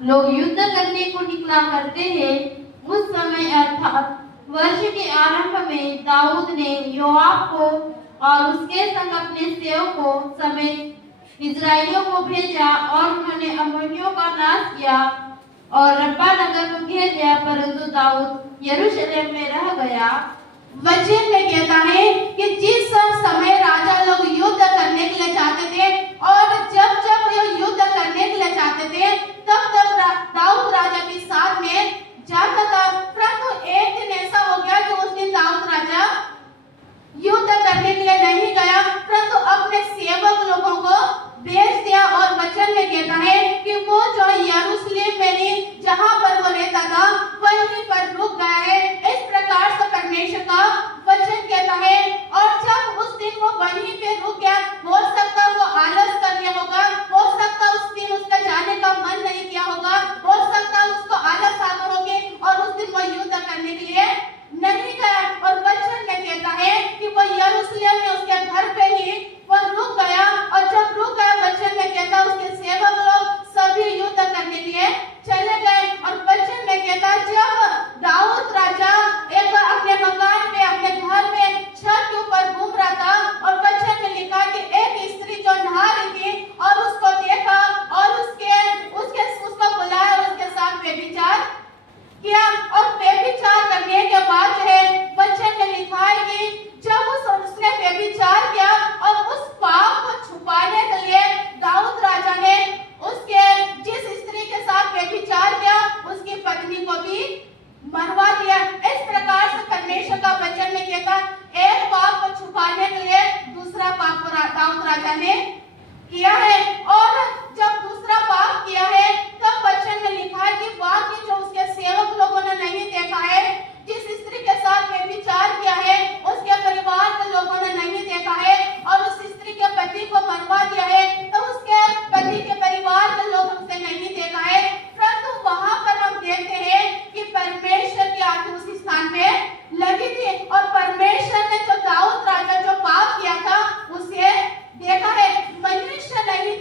लोग युद्ध करने को निकला करते हैं। उस समय अर्थात वर्ष के आरंभ में दाऊद ने योआब को और उसके संग अपने सेवकों समेत इजराइलियों को भेजा और उन्होंने अम्मोनियों का नाश किया और रब्बा नगर को घेर लिया, परंतु दाऊद यरूशलेम में रह गया। वचन में कहता है कि जिस समय राजा लोग युद्ध करने के लिए चाहते थे और जब जब वो युद्ध करने के लिए चाहते थे तब तब दाऊद राजा के साथ में जाता था। परंतु एक दिन ऐसा हो गया कि उस दिन दाऊद राजा युद्ध करने के लिए नहीं गया, परंतु अपने सेवक लोगों को भेज दिया। और वचन में कहता है कि वो जो यरूशलेम में जहां पर वो रहता था वहीं पर रुक गया है। इस प्रकार से परमेश्वर का वचन कहता है। और जब उस दिन वो वहीं पे रुक गया, हो सकता वो आलस कर लिया होगा, हो सकता उस दिन उसका जाने का मन नहीं किया होगा, हो सकता उसको आलस आ गया होगी और उस दिन वो युद्ध करने के लिए नहीं गया। और वचन में कहता है कि वो यरूशलेम में उसके घर पे ही वो रुक गया। और जब रुक गया, वचन में कहता उसके सेवक लोग सभी युद्ध करने के लिए चले गए। और वचन में कहता जब दाऊद राजा एक अपने मकान में अपने घर में छत के ऊपर घूम रहा था और वचन में लिखा कि एक स्त्री जो नहा रही थी और उसको देखा और उसको बुलाया और उसके साथ व्यभिचार किया। और व्यभिचार करने के बाद जो है वचन में लिखा है कि जब उसने व्यभिचार किया और उस पाप को छुपाने के लिए दाऊद राजा ने उसके जिस स्त्री के साथ व्यभिचार किया उसकी पत्नी को भी मरवा दिया। इस प्रकार से परमेश्वर का वचन में कहता एक पाप को छुपाने के लिए दूसरा पाप दाऊद राजा ने किया है। और जब दूसरा पाप किया है तब वचन में लिखा है कि बाकी जो उसके सेवक लोगों ने नहीं देखा है, जिस स्त्री के साथ व्यभिचार किया है उसके परिवार के लोगों ने नहीं देखा है और उस स्त्री के पति को मरवा दिया है, तो उसके पति के परिवार के लोग उसे नहीं देखा है। परंतु वहां पर हम देखते हैं कि परमेश्वर की आत्मा उसी स्थान पे लगी थी और परमेश्वर ने जो दाऊद राजा जो पाप किया था उसे देखा है। मनुष्य नहीं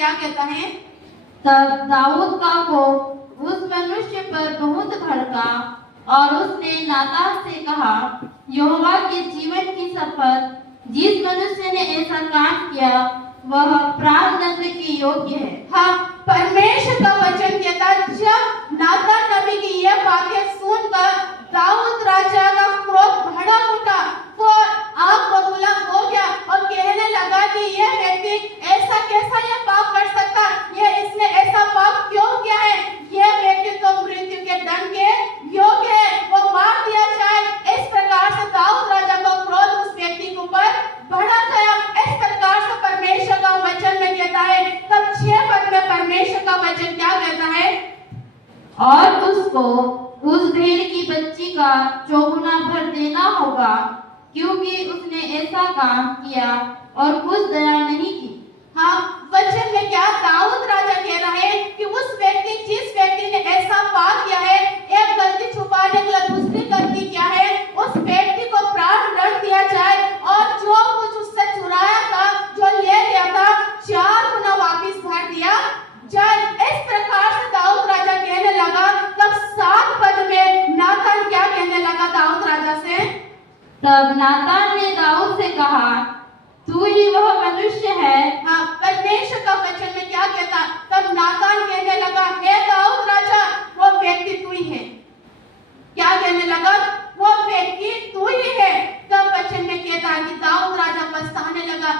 क्या कहता है? तब दाऊद का कोप उस मनुष्य पर बहुत भड़का और उसने नातान से कहा, यहोवा के जीवन की शपथ, जिस मनुष्य ने ऐसा काम किया वह प्राणदंड के योग्य है। हाँ, परमेश्वर का वचन कहता है, जब नातान नबी की यह बातें सुनकर दाऊद राजा का क्रोध भड़क उठा, वो आग बबूला हो गया और कहने लगा कि यह व्यक्ति ऐसा कैसा यह पाप कर सकता, यह इसने ऐसा पाप क्यों किया है, यह व्यक्ति तो मृत्यु के दंड के योग्य है, वो मार दिया जाए। इस प्रकार से दाऊद राजा का क्रोध उस व्यक्ति के ऊपर भड़क गया। इस प्रकार से परमेश्वर का वचन में कहता है, तब 6 पद में परमेश्वर का वचन क्या कहता है? और उसको उस भेड़ की बच्ची का 4 गुना भर देना होगा, क्योंकि उसने ऐसा काम किया और कुछ दया नहीं की। हाँ, वचन में क्या दाऊद राजा कह रहा है कि उस व्यक्ति, जिस व्यक्ति ने ऐसा पाप किया है, एक गलती छुपाने के लिए दूसरी गलती किया है, उस व्यक्ति को प्राण दंड दिया जाए और जो कुछ उससे चुराया था, जो ले लिया था, 4 गुना वापिस भर दिया जाए। इस प्रकार से दाऊद राजा कहने लगा। तब 7 पद में नातान क्या कहने लगा दाऊद राजा से? तब नातान ने दाऊद से कहा, तू ही वह मनुष्य है। हाँ, परमेश्वर का वचन में क्या कहता? तब नातान कहने लगा, हे दाऊद राजा, वो व्यक्ति तू ही है। क्या कहने लगा? वो व्यक्ति तू ही है। तब वचन में कहता है कि दाऊद राजा पछताने लगा।